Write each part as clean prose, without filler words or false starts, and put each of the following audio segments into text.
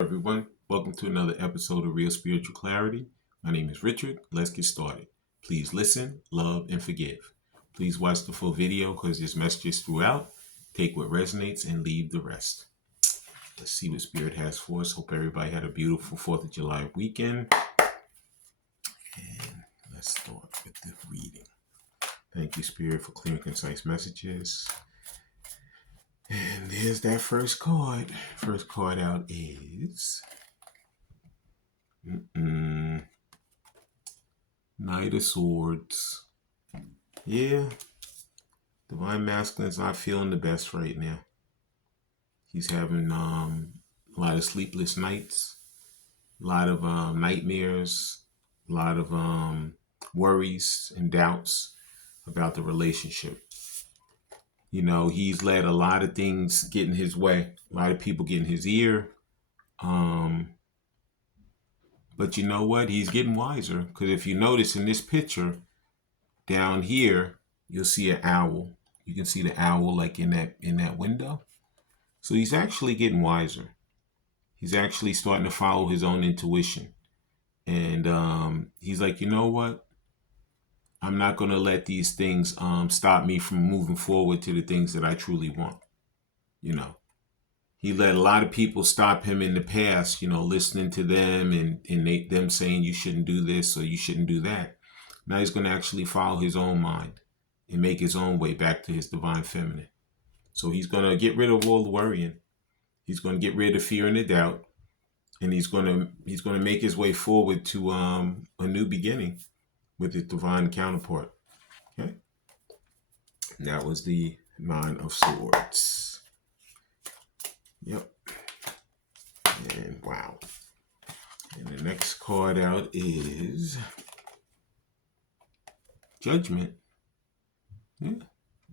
Everyone. Welcome to another episode of Real Spiritual Clarity. My name is Richard. Let's get started. Please listen, love, and forgive. Please watch the full video because there's messages throughout. Take what resonates and leave the rest. Let's see what Spirit has for us. Hope everybody had a beautiful 4th of July weekend. And let's start with the reading. Thank you, Spirit, for clear and concise messages. And there's that first card. First card out is Knight of Swords. Yeah, Divine Masculine's not feeling the best right now. He's having a lot of sleepless nights, a lot of nightmares, a lot of worries and doubts about the relationship. You know, he's let a lot of things get in his way, a lot of people get in his ear. But you know what? He's getting wiser, because if you notice in this picture down here, you'll see an owl. You can see the owl like in that window. So he's actually getting wiser. He's actually starting to follow his own intuition. And he's like, you know what? I'm not going to let these things stop me from moving forward to the things that I truly want. You know, he let a lot of people stop him in the past, you know, listening to them and them saying you shouldn't do this or you shouldn't do that. Now he's going to actually follow his own mind and make his own way back to his divine feminine. So he's going to get rid of all the worrying. He's going to get rid of fear and the doubt. And he's going to make his way forward to a new beginning with his divine counterpart. Okay? And that was the Nine of Swords. Yep. And wow. And the next card out is Judgment. Yeah.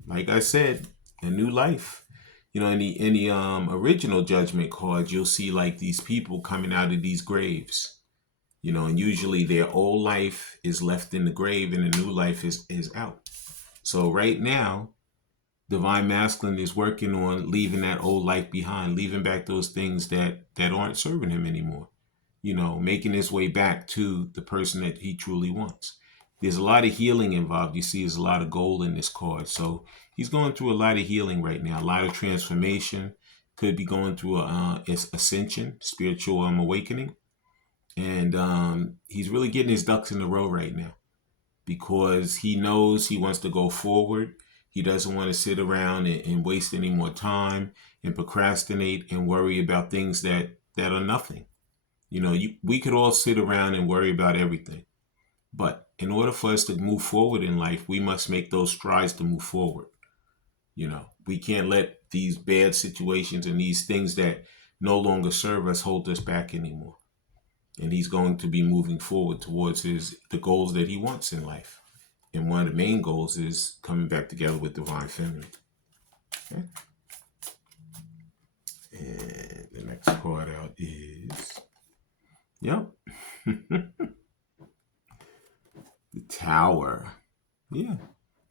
Like I said, a new life. You know, in the original Judgment cards, you'll see like these people coming out of these graves. You know, and usually their old life is left in the grave and the new life is out. So right now, Divine Masculine is working on leaving that old life behind, leaving back those things that aren't serving him anymore. You know, making his way back to the person that he truly wants. There's a lot of healing involved. You see, there's a lot of gold in this card. So he's going through a lot of healing right now, a lot of transformation. Could be going through a ascension, spiritual awakening. And he's really getting his ducks in a row right now because he knows he wants to go forward. He doesn't want to sit around and waste any more time and procrastinate and worry about things that are nothing. You know, we could all sit around and worry about everything. But in order for us to move forward in life, we must make those strides to move forward. You know, we can't let these bad situations and these things that no longer serve us hold us back anymore. And he's going to be moving forward towards the goals that he wants in life. And one of the main goals is coming back together with Divine Feminine. Okay? And the next card out is, yep, the Tower. Yeah,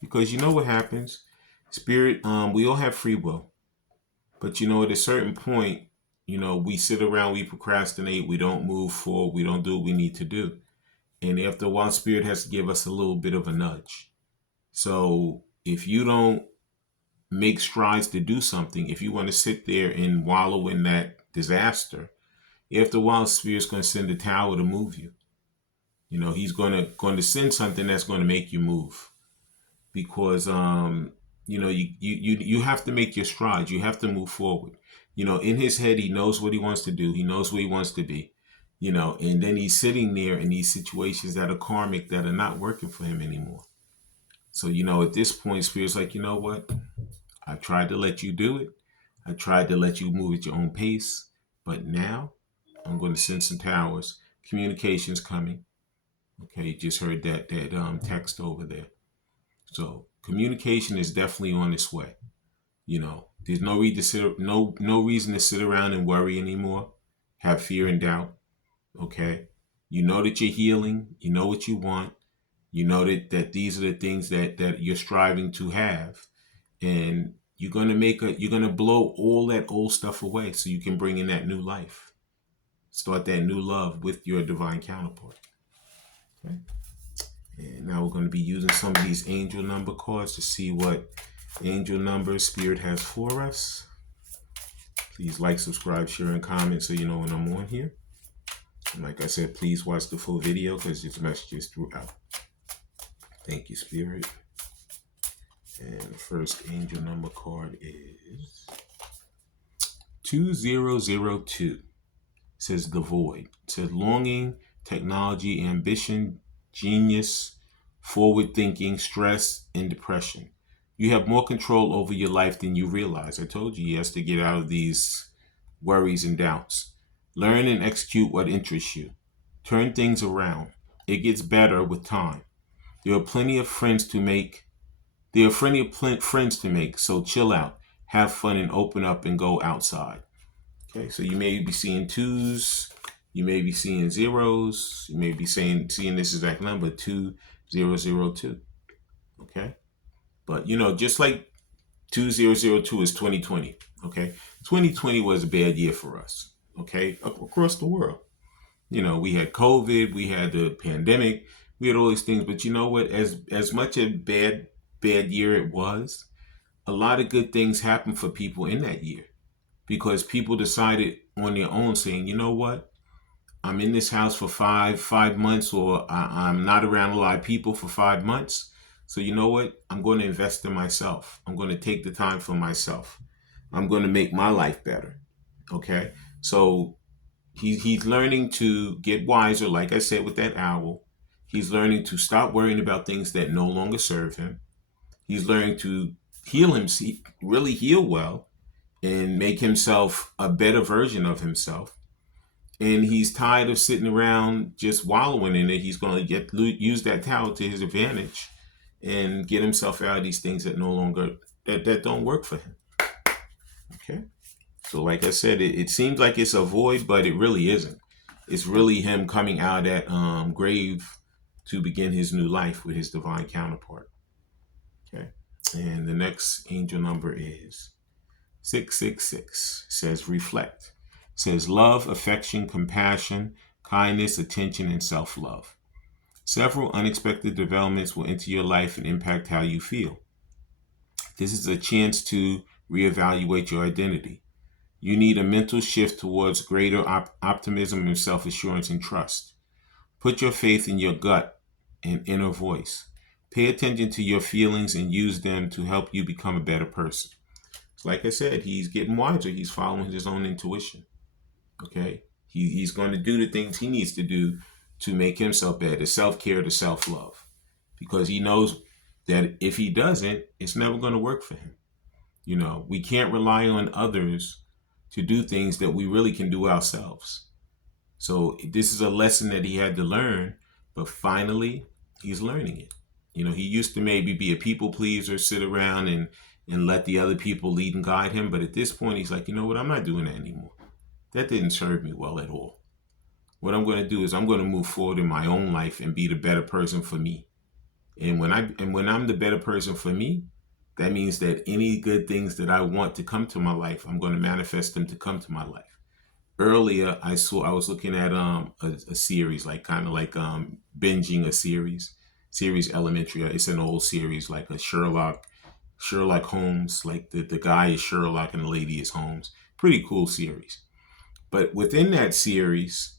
because you know what happens? Spirit, we all have free will. But you know, at a certain point, you know, we sit around, we procrastinate, we don't move forward, we don't do what we need to do. And after a while, Spirit has to give us a little bit of a nudge. So if you don't make strides to do something, if you want to sit there and wallow in that disaster, after a while, Spirit's going to send the Tower to move you. You know, he's going to send something that's going to make you move. Because you know, you have to make your strides. You have to move forward. You know, in his head, he knows what he wants to do. He knows where he wants to be. You know, and then he's sitting there in these situations that are karmic, that are not working for him anymore. So, you know, at this point, Spirit's like, you know what? I tried to let you do it. I tried to let you move at your own pace. But now I'm going to send some towers. Communication's coming. Okay, you just heard that text over there. So communication is definitely on its way. You know, there's no reason to sit around and worry anymore, have fear and doubt. Okay, you know that you're healing. You know what you want. You know that these are the things that you're striving to have, and you're gonna blow all that old stuff away so you can bring in that new life. Start that new love with your divine counterpart. Okay. And now we're going to be using some of these angel number cards to see what angel number Spirit has for us. Please like, subscribe, share, and comment so you know when I'm on here. And like I said, please watch the full video because there's messages throughout. Thank you, Spirit. And the first angel number card is 2002. It says the void. It says longing, technology, ambition, genius, forward thinking, stress, and depression. You have more control over your life than you realize. I told you, he has to get out of these worries and doubts. Learn and execute what interests you. Turn things around. It gets better with time. There are plenty of friends to make. So chill out, have fun, and open up and go outside. Okay, so you may be seeing twos, you may be seeing zeros, you may be seeing this exact number, 2002. Okay, but just like 2002 is 2020. Okay, 2020 was a bad year for us. Okay, across the world. We had COVID, we had the pandemic, we had all these things. But you know what? As much a bad year it was, a lot of good things happened for people in that year because people decided on their own, saying, you know what? I'm in this house for five months, or I'm not around a lot of people for 5 months. So you know what? I'm going to invest in myself. I'm going to take the time for myself. I'm going to make my life better. Okay. So he's learning to get wiser. Like I said, with that owl, he's learning to stop worrying about things that no longer serve him. He's learning to really heal well and make himself a better version of himself. And he's tired of sitting around just wallowing in it. He's going to use that talent to his advantage and get himself out of these things that no longer, that don't work for him. Okay. So like I said, it seems like it's a void, but it really isn't. It's really him coming out of that grave to begin his new life with his divine counterpart. Okay. And the next angel number is 666. It says reflect. It says love, affection, compassion, kindness, attention, and self-love. Several unexpected developments will enter your life and impact how you feel. This is a chance to reevaluate your identity. You need a mental shift towards greater optimism and self-assurance and trust. Put your faith in your gut and inner voice. Pay attention to your feelings and use them to help you become a better person. So like I said, he's getting wiser. He's following his own intuition. Okay? He's going to do the things he needs to do to make himself better, self-care, to self-love. Because he knows that if he doesn't, it's never going to work for him. We can't rely on others to do things that we really can do ourselves. So this is a lesson that he had to learn, but finally he's learning it. He used to maybe be a people pleaser, sit around and let the other people lead and guide him. But at this point, he's like, you know what? I'm not doing that anymore. That didn't serve me well at all. What I'm going to do is I'm going to move forward in my own life and be the better person for me. And when I'm the better person for me, that means that any good things that I want to come to my life, I'm going to manifest them to come to my life. Earlier, I was looking at a series, like kind of like binging a series Elementary. It's an old series, like a Sherlock Holmes. Like the guy is Sherlock and the lady is Holmes. Pretty cool series. But within that series,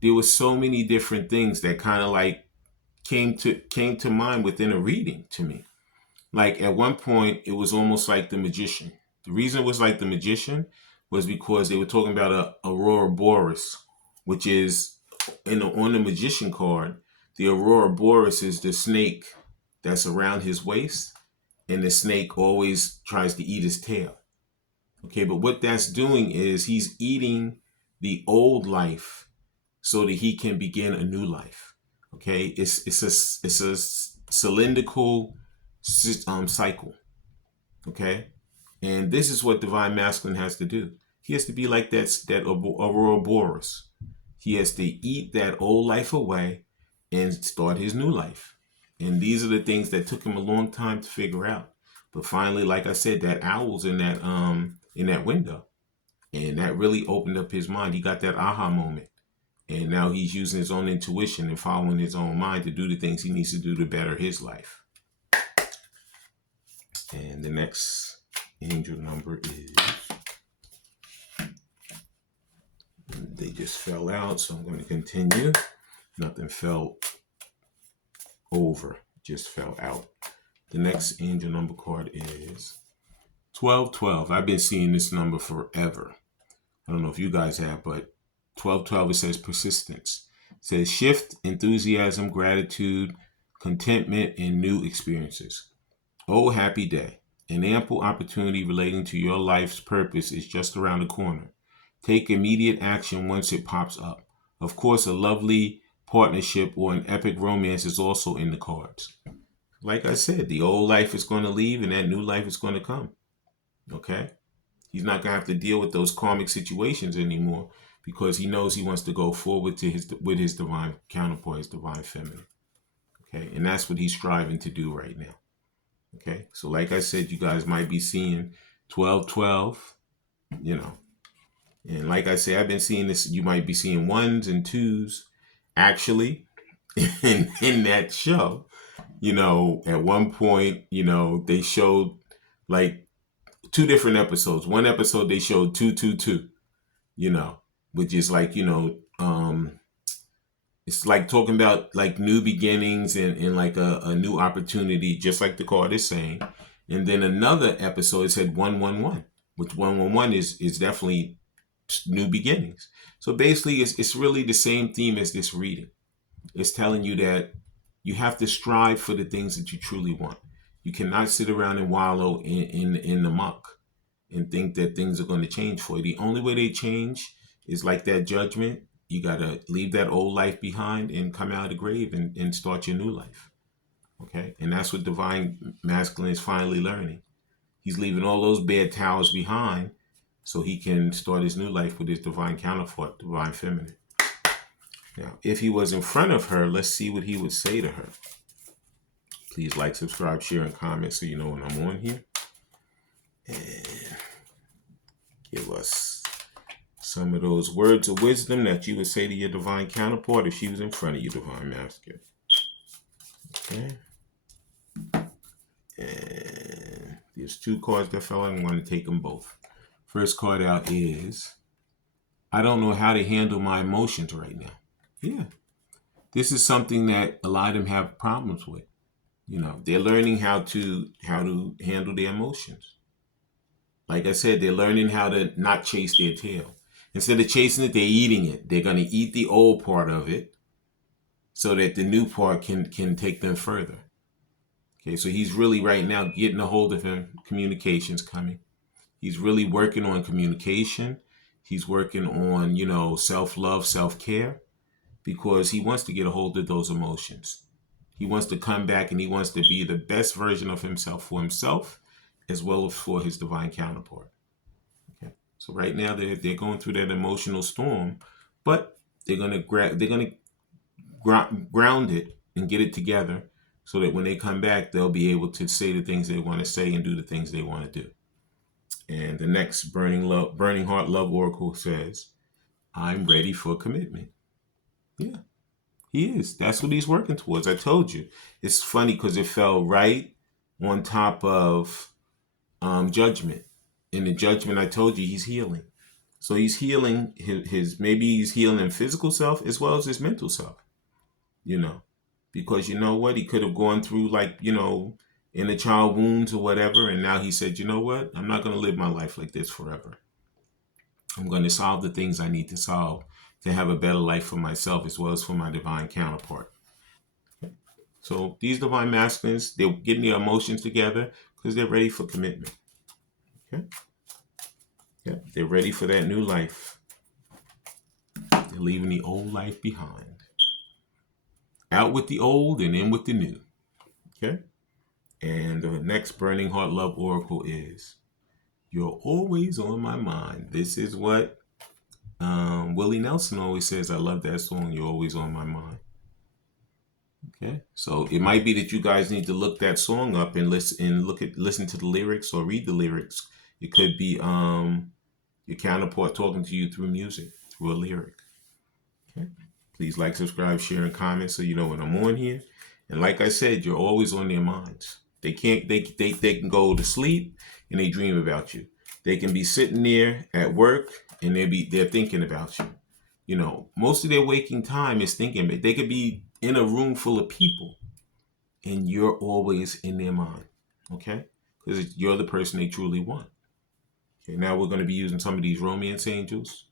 there was so many different things that kind of like came to mind within a reading to me. Like at one point, it was almost like The Magician. The reason it was like The Magician was because they were talking about a Aurora Boreas, which is on the Magician card. The Aurora Boreas is the snake that's around his waist, and the snake always tries to eat his tail. Okay, but what that's doing is he's eating the old life so that he can begin a new life. Okay, it's a cylindrical cycle. Okay, and this is what divine masculine has to do. He has to be like that Aurora Boreas. He has to eat that old life away and start his new life. And these are the things that took him a long time to figure out. But finally, like I said, that owl's in that window, And that really opened up his mind. He got that aha moment. And now he's using his own intuition and following his own mind to do the things he needs to do to better his life. And the next angel number is, they just fell out, so I'm going to continue. Nothing fell over, just fell out. The next angel number card is 1212. I've been seeing this number forever. I don't know if you guys have, but 1212, it says persistence. It says shift, enthusiasm, gratitude, contentment, and new experiences. Oh, happy day. An ample opportunity relating to your life's purpose is just around the corner. Take immediate action once it pops up. Of course, a lovely partnership or an epic romance is also in the cards. Like I said, the old life is going to leave and that new life is going to come. Okay? He's not going to have to deal with those karmic situations anymore because he knows he wants to go forward to with his divine counterpart, his divine feminine. Okay? And that's what he's striving to do right now. Okay? So like I said, you guys might be seeing 1212, And like I say, I've been seeing this. You might be seeing 1s and 2s. Actually, in that show, at one point, they showed like 2 different episodes. One episode they showed 222, which is like, it's like talking about like new beginnings and like a new opportunity, just like the card is saying. And then another episode said 111, which 111 is definitely new beginnings. So basically it's really the same theme as this reading. It's telling you that you have to strive for the things that you truly want. You cannot sit around and wallow in the muck and think that things are going to change for you. The only way they change is like that judgment. You got to leave that old life behind and come out of the grave and start your new life. Okay? And that's what divine masculine is finally learning. He's leaving all those bad towels behind so he can start his new life with his divine counterpart, divine feminine. Now, if he was in front of her, let's see what he would say to her. Please like, subscribe, share, and comment so you know when I'm on here. And give us some of those words of wisdom that you would say to your divine counterpart if she was in front of you, divine masculine. Okay. And there's 2 cards that fell out. I'm going to take them both. First card out is, I don't know how to handle my emotions right now. Yeah. This is something that a lot of them have problems with. They're learning how to handle their emotions. Like I said, they're learning how to not chase their tail. Instead of chasing it, they're eating it. They're going to eat the old part of it so that the new part can take them further. Okay, so he's really right now getting a hold of him. Communication's coming. He's really working on communication. He's working on, self-love, self-care, because he wants to get a hold of those emotions. He wants to come back and he wants to be the best version of himself for himself as well as for his divine counterpart. Okay. So right now they're going through that emotional storm, but they're gonna ground it and get it together so that when they come back, they'll be able to say the things they want to say and do the things they want to do. And the next Burning Heart Love Oracle says, I'm ready for commitment. Yeah, he is. That's what he's working towards. I told you. It's funny because it fell right on top of judgment. In the judgment, I told you he's healing. So he's healing maybe he's healing his physical self as well as his mental self. Because you know what? He could have gone through in the child wounds or whatever. And now he said, you know what? I'm not going to live my life like this forever. I'm going to solve the things I need to solve to have a better life for myself as well as for my divine counterpart. So these divine masculines, they're getting their emotions together because they're ready for commitment. Okay? Yeah, they're ready for that new life. They're leaving the old life behind. Out with the old and in with the new. Okay? And the next Burning Heart Love Oracle is, you're always on my mind. This is what Willie Nelson always says. I love that song, You're Always on My Mind. Okay, so it might be that you guys need to look that song up and listen to the lyrics or read the lyrics. It could be Your counterpart talking to you through music, through a lyric. Okay. Please like, subscribe, share, and comment so you know when I'm on here. And like I said, you're always on their minds. They can go to sleep and they dream about you. They can be sitting there at work and they're thinking about you. You know, most of their waking time is thinking. They could be in a room full of people and you're always in their mind. Okay? Because you're the person they truly want. Okay, now we're going to be using some of these romance angels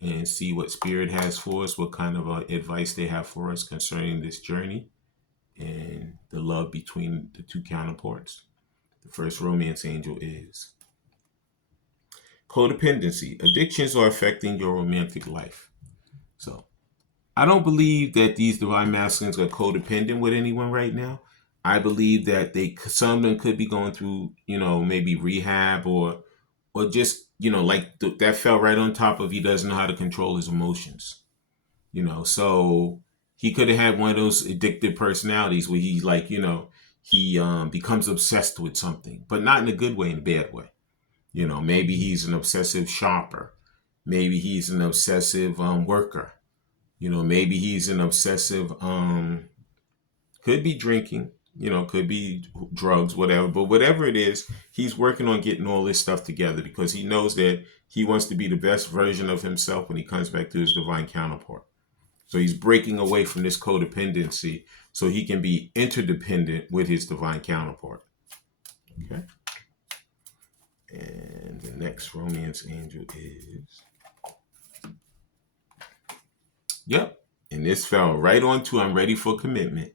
and see what Spirit has for us, what kind of advice they have for us concerning this journey and the love between the two counterparts. The first romance angel is codependency. Addictions are affecting your romantic life. So I don't believe that these divine masculines are codependent with anyone right now. I believe that some of them could be going through, maybe rehab or just, that fell right on top of he doesn't know how to control his emotions. So he could have had one of those addictive personalities where he he becomes obsessed with something, but not in a good way, in a bad way. Maybe he's an obsessive shopper. Maybe he's an obsessive worker. Maybe he's an obsessive, could be drinking, could be drugs, whatever. But whatever it is, he's working on getting all this stuff together because he knows that he wants to be the best version of himself when he comes back to his divine counterpart. So he's breaking away from this codependency so he can be interdependent with his divine counterpart. Okay. And the next romance angel is... Yep. And this fell right on to I'm ready for commitment. It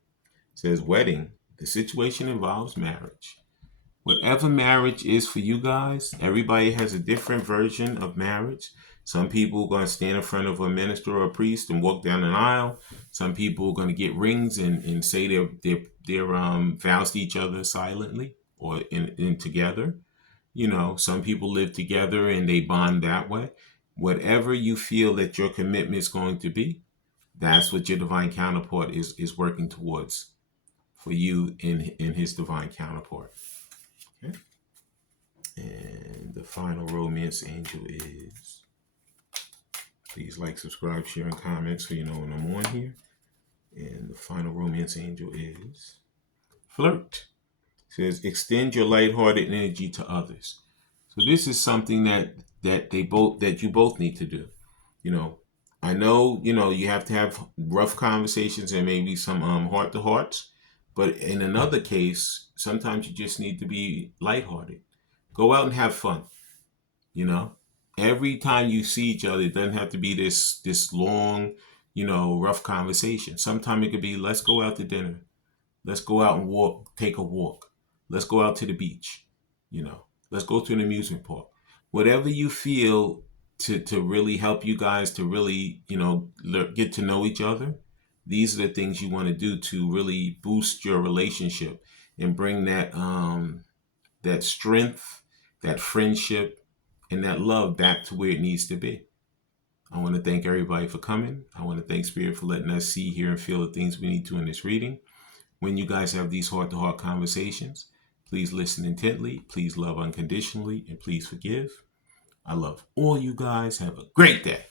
says wedding. The situation involves marriage. Whatever marriage is for you guys, everybody has a different version of marriage. Some people are going to stand in front of a minister or a priest and walk down an aisle. Some people are going to get rings and say their vows to each other silently or in together. Some people live together and they bond that way. Whatever you feel that your commitment is going to be, that's what your divine counterpart is working towards for you in his divine counterpart. Okay. And the final romance angel is... Please like, subscribe, share, and comment so you know when I'm on here. And the final romance angel is flirt. It says extend your lighthearted energy to others. So this is something that you both need to do. I know, you have to have rough conversations and maybe some heart to hearts, but in another case, sometimes you just need to be lighthearted. Go out and have fun. Every time you see each other, it doesn't have to be this long, rough conversation. Sometimes it could be, let's go out to dinner. Let's go out and take a walk. Let's go out to the beach. Let's go to an amusement park. Whatever you feel to really help you guys to really, get to know each other. These are the things you want to do to really boost your relationship and bring that strength, that friendship, and that love back to where it needs to be. I want to thank everybody for coming. I want to thank Spirit for letting us see, hear, and feel the things we need to in this reading. When you guys have these heart-to-heart conversations, please listen intently, please love unconditionally, and please forgive. I love all you guys. Have a great day.